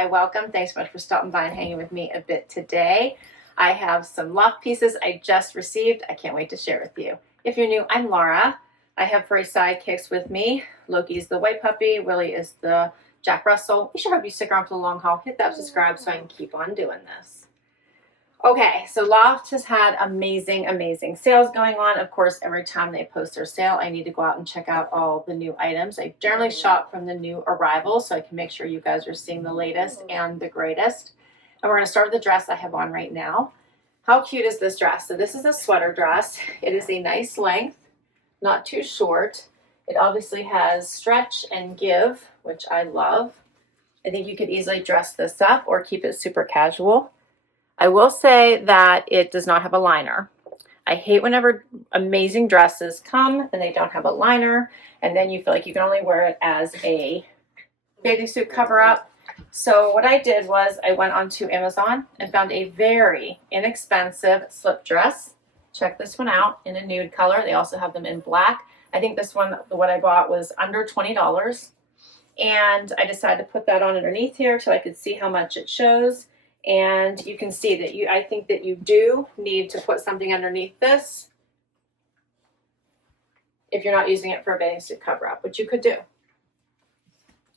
Hi, welcome. Thanks so much for stopping by and hanging with me a bit today. I have some Loft pieces I just received. I can't wait to share with you. If you're new, I'm Laura. I have 3 sidekicks with me. Loki's the white puppy. Willie is the Jack Russell. We sure hope you stick around for the long haul. Hit that subscribe so I can keep on doing this. Okay, so Loft has had amazing sales going on. Of course, every time they post their sale, I need to go out and check out all the new items. I generally shop from the new arrivals so I can make sure you guys are seeing the latest and the greatest. And we're going to start with the dress I have on right now. How cute is this dress? So this is a sweater dress. It is a nice length, not too short. It obviously has stretch and give, which I love. I think you could easily dress this up or keep it super casual. I will say that it does not have a liner. I hate whenever amazing dresses come and they don't have a liner, and then you feel like you can only wear it as a bathing suit cover-up. So what I did was I went onto Amazon and found a very inexpensive slip dress. Check this one out in a nude color. They also have them in black. I think this one, what I bought, was under $20. And I decided to put that on underneath here so I could see how much it shows. And you can see that I think that you do need to put something underneath this if you're not using it for a bathing suit cover-up, which you could do.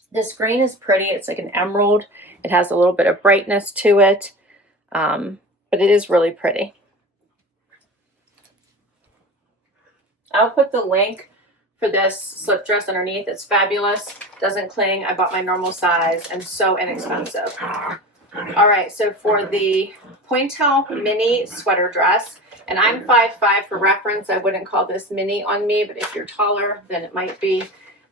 This green is pretty. It's like an emerald. It has a little bit of brightness to it, but it is really pretty. I'll put the link for this slip dress underneath. It's fabulous. Doesn't cling. I bought my normal size and so inexpensive. All right, so for the pointel mini sweater dress, and I'm 5'5" for reference. I wouldn't call this mini on me, but if you're taller, then it might be.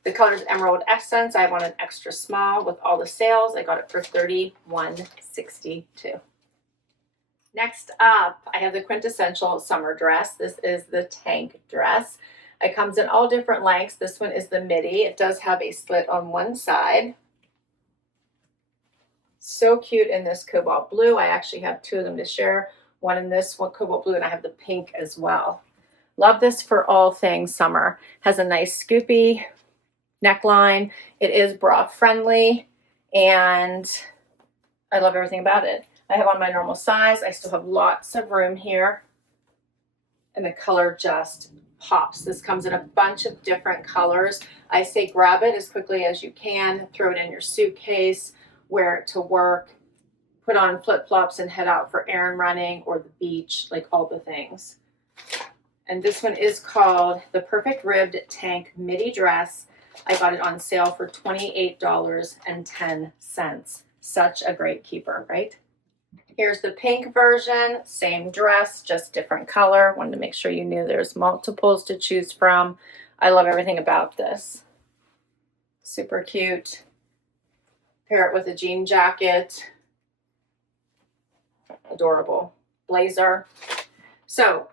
The color is Emerald Accents. I want an extra small with all the sales. I got it for $31.62. Next up, I have the quintessential summer dress. This is the tank dress. It comes in all different lengths. This one is the midi. It does have a slit on one side. So cute in this cobalt blue. I actually have 2 of them to share. One in this one, cobalt blue, and I have the pink as well. Love this for all things summer. Has a nice scoopy neckline. It is bra friendly, and I love everything about it. I have on my normal size. I still have lots of room here, and the color just pops. This comes in a bunch of different colors. I say grab it as quickly as you can, throw it in your suitcase, wear it to work, put on flip-flops and head out for errand running or the beach, like all the things. And this one is called the Perfect Ribbed Tank Midi Dress. I got it on sale for $28.10. Such a great keeper, right? Here's the pink version, same dress, just different color. Wanted to make sure you knew there's multiples to choose from. I love everything about this. Super cute. Pair it with a jean jacket. Adorable. Blazer. So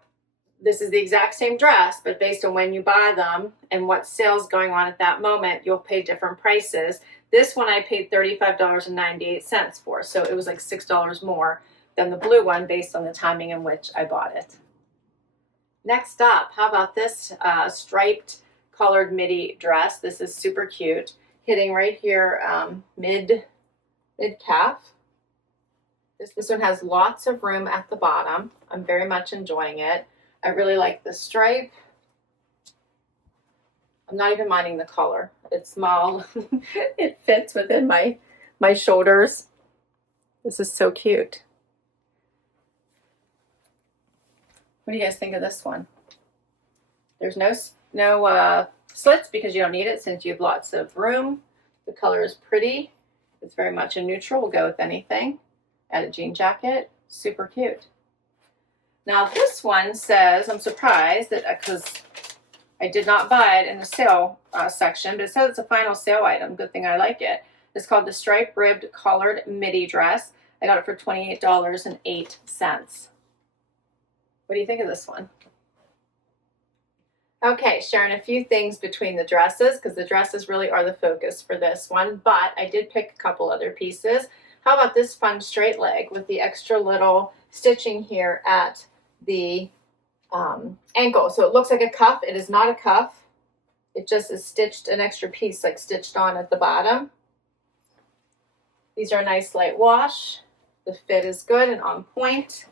this is the exact same dress, but based on when you buy them and what sale's going on at that moment, you'll pay different prices. This one I paid $35.98 for, so it was like $6 more than the blue one based on the timing in which I bought it. Next up, how about this striped colored midi dress? This is super cute. Hitting right here, mid calf. This one has lots of room at the bottom. I'm very much enjoying it. I really like the stripe. I'm not even minding the color. It's small. It fits within my shoulders. This is so cute. What do you guys think of this one? There's no slits because you don't need it since you have lots of room. The color is pretty. It's very much a neutral. Will go with anything. Add a jean jacket. Super cute. Now this one says, I'm surprised that because I did not buy it in the sale section, but it says it's a final sale item. Good thing I like it. It's called the Stripe Ribbed Collared Midi Dress. I got it for $28.08. What do you think of this one? Okay, sharing a few things between the dresses because the dresses really are the focus for this one, but I did pick a couple other pieces. How about this fun straight leg with the extra little stitching here at the ankle? So it looks like a cuff. It is not a cuff. It just is stitched, an extra piece like stitched on at the bottom. These are a nice light wash. The fit is good and on point.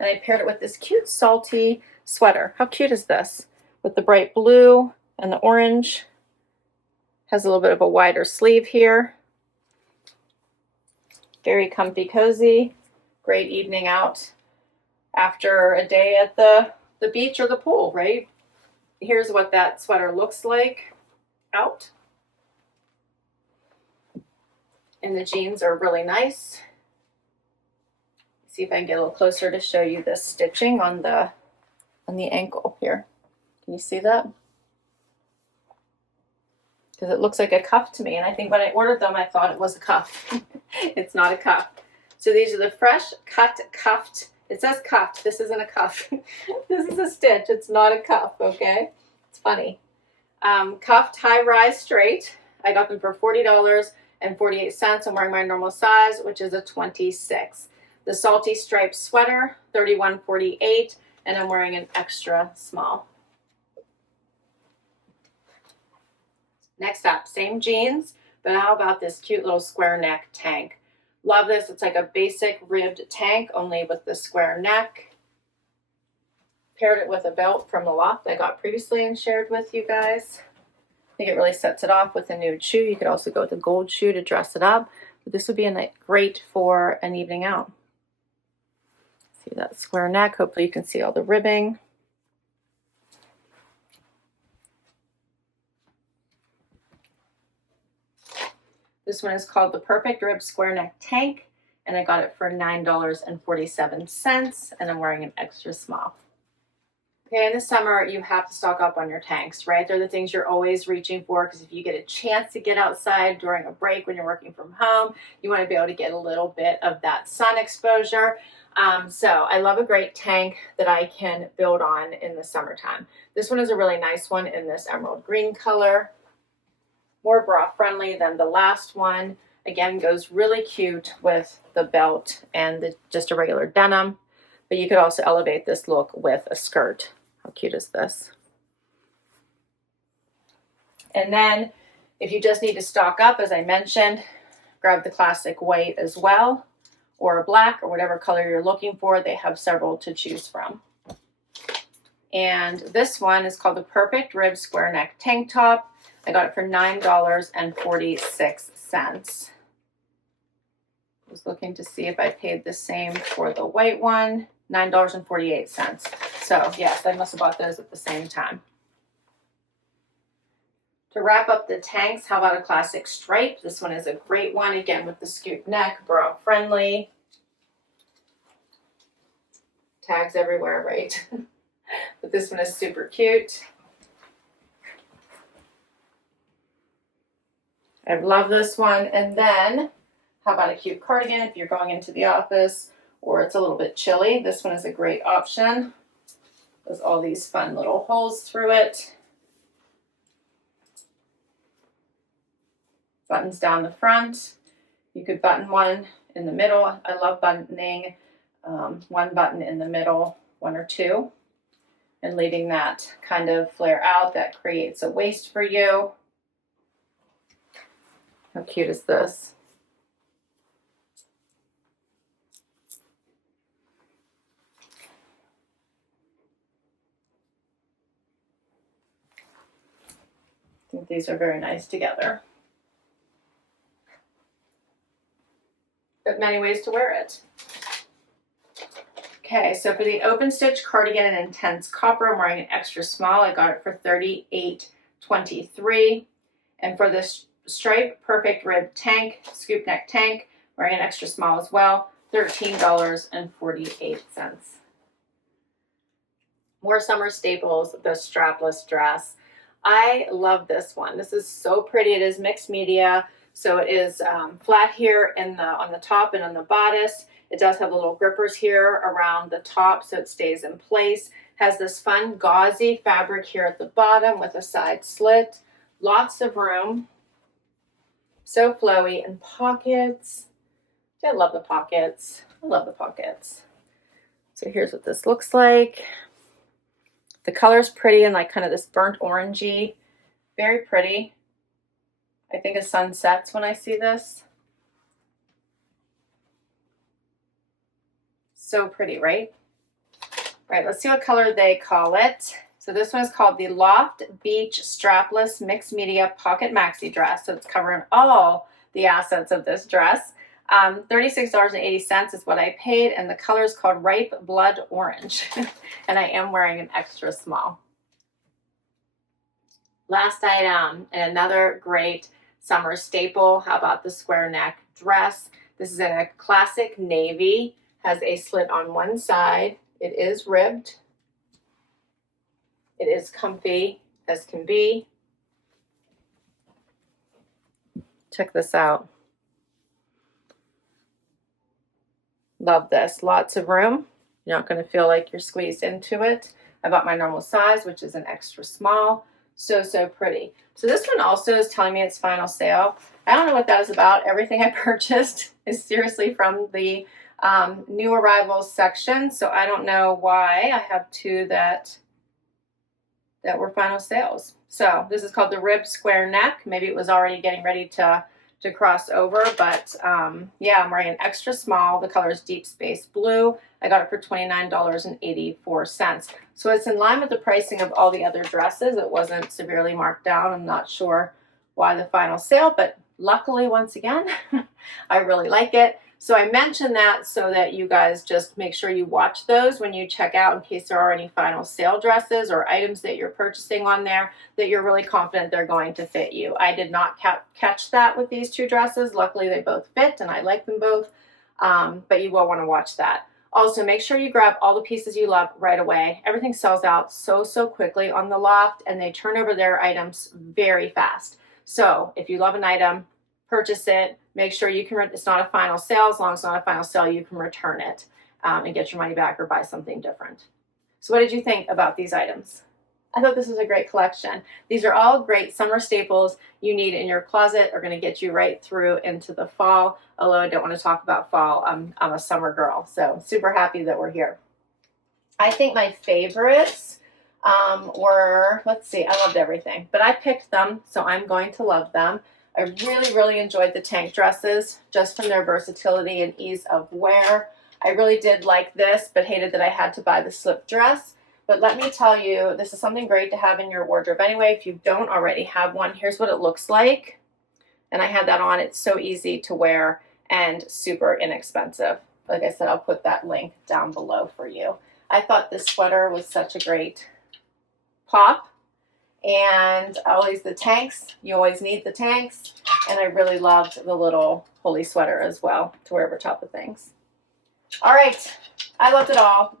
And I paired it with this cute salty sweater. How cute is this? With the bright blue and the orange. Has a little bit of a wider sleeve here. Very comfy, cozy. Great evening out after a day at the beach or the pool, right? Here's what that sweater looks like out. And the jeans are really nice. See if I can get a little closer to show you the stitching on the ankle here. Can you see that? Because it looks like a cuff to me, and I think when I ordered them I thought it was a cuff. It's not a cuff. So these are the fresh cut cuffed. It says cuffed. This isn't a cuff. This is a stitch. It's not a cuff, okay? It's funny. Cuffed high rise straight. I got them for $40.48. I'm wearing my normal size, which is a 26. The salty striped sweater, $31.48, and I'm wearing an extra small. Next up, same jeans, but how about this cute little square neck tank? Love this. It's like a basic ribbed tank, only with the square neck. Paired it with a belt from the Loft I got previously and shared with you guys. I think it really sets it off with a nude shoe. You could also go with a gold shoe to dress it up, but this would be great for an evening out. See that square neck. Hopefully you can see all the ribbing. This one is called the Perfect Rib Square Neck Tank, and I got it for $9.47, and I'm wearing an extra small. Okay, in the summer, you have to stock up on your tanks, right? They're the things you're always reaching for, because if you get a chance to get outside during a break when you're working from home, you want to be able to get a little bit of that sun exposure. So I love a great tank that I can build on in the summertime. This one is a really nice one in this emerald green color. More bra friendly than the last one. Again, goes really cute with the belt and just a regular denim. But you could also elevate this look with a skirt. How cute is this? And then if you just need to stock up, as I mentioned, grab the classic white as well, or a black, or whatever color you're looking for. They have several to choose from. And this one is called the Perfect Rib Square Neck Tank Top. I got it for $9.46. I was looking to see if I paid the same for the white one, $9.48. So yes, I must have bought those at the same time. To wrap up the tanks, how about a classic stripe? This one is a great one, again with the scoop neck, bra friendly. Tags everywhere, right? But this one is super cute. I love this one. And then how about a cute cardigan if you're going into the office or it's a little bit chilly? This one is a great option. There's all these fun little holes through it. Buttons down the front. You could button one in the middle. I love buttoning one button in the middle, one or two, and leaving that kind of flare out. That creates a waist for you. How cute is this? I think these are very nice together. But many ways to wear it. Okay, so for the open stitch cardigan in intense copper, I'm wearing an extra small. I got it for $38.23. And for this stripe perfect rib tank, scoop neck tank, wearing an extra small as well, $13.48. More summer staples, the strapless dress. I love this one. This is so pretty. It is mixed media. So it is flat here on the top and on the bodice. It does have little grippers here around the top so it stays in place. Has this fun gauzy fabric here at the bottom with a side slit. Lots of room. So flowy, and pockets. I love the pockets. I love the pockets. So here's what this looks like. The color's pretty and like kind of this burnt orangey. Very pretty. I think a sun sets when I see this. So pretty, right? All right, let's see what color they call it. So this one is called the Loft Beach Strapless Mixed Media Pocket Maxi Dress. So it's covering all the assets of this dress. $36.80 is what I paid, and the color is called Ripe Blood Orange. And I am wearing an extra small. Last item, and another great summer staple. How about the square neck dress? This is in a classic navy, has a slit on one side. It is ribbed. It is comfy as can be. Check this out. Love this. Lots of room. You're not going to feel like you're squeezed into it. I bought my normal size, which is an extra small. So, so pretty. So this one also is telling me it's final sale. I don't know what that is about. Everything I purchased is seriously from the new arrivals section. So I don't know why I have two that were final sales. So this is called the Rib Square Neck. Maybe it was already getting ready to cross over, but yeah, I'm wearing an extra small. The color is Deep Space Blue. I got it for $29.84. So it's in line with the pricing of all the other dresses. It wasn't severely marked down. I'm not sure why the final sale, but luckily, once again, I really like it. So I mention that so that you guys just make sure you watch those when you check out in case there are any final sale dresses or items that you're purchasing on there that you're really confident they're going to fit you. I did not catch that with these two dresses. Luckily, they both fit and I like them both, but you will want to watch that. Also, make sure you grab all the pieces you love right away. Everything sells out so quickly on the Loft, and they turn over their items very fast. So if you love an item, purchase it. Make sure you can, it's not a final sale. As long as it's not a final sale, you can return it and get your money back or buy something different. So what did you think about these items? I thought this was a great collection. These are all great summer staples you need in your closet, are going to get you right through into the fall. Although I don't want to talk about fall, I'm a summer girl, so super happy that we're here. I think my favorites were, let's see, I loved everything, but I picked them, so I'm going to love them. I really enjoyed the tank dresses just from their versatility and ease of wear. I really did like this, but hated that I had to buy the slip dress. But let me tell you, this is something great to have in your wardrobe anyway. If you don't already have one, here's what it looks like. And I had that on. It's so easy to wear and super inexpensive. Like I said, I'll put that link down below for you. I thought this sweater was such a great pop. And always the tanks. You always need the tanks. And I really loved the little holy sweater as well to wear over top of things. All right. I loved it all.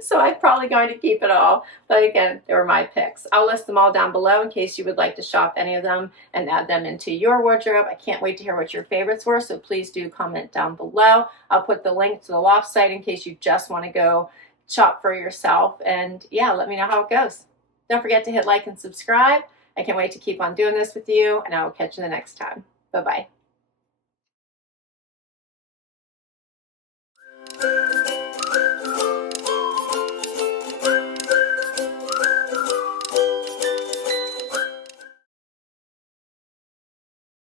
So I'm probably going to keep it all. But again, they were my picks. I'll list them all down below in case you would like to shop any of them and add them into your wardrobe. I can't wait to hear what your favorites were, so please do comment down below. I'll put the link to the Loft site in case you just want to go shop for yourself. And yeah, let me know how it goes. Don't forget to hit like and subscribe. I can't wait to keep on doing this with you, and I will catch you the next time. Bye-bye.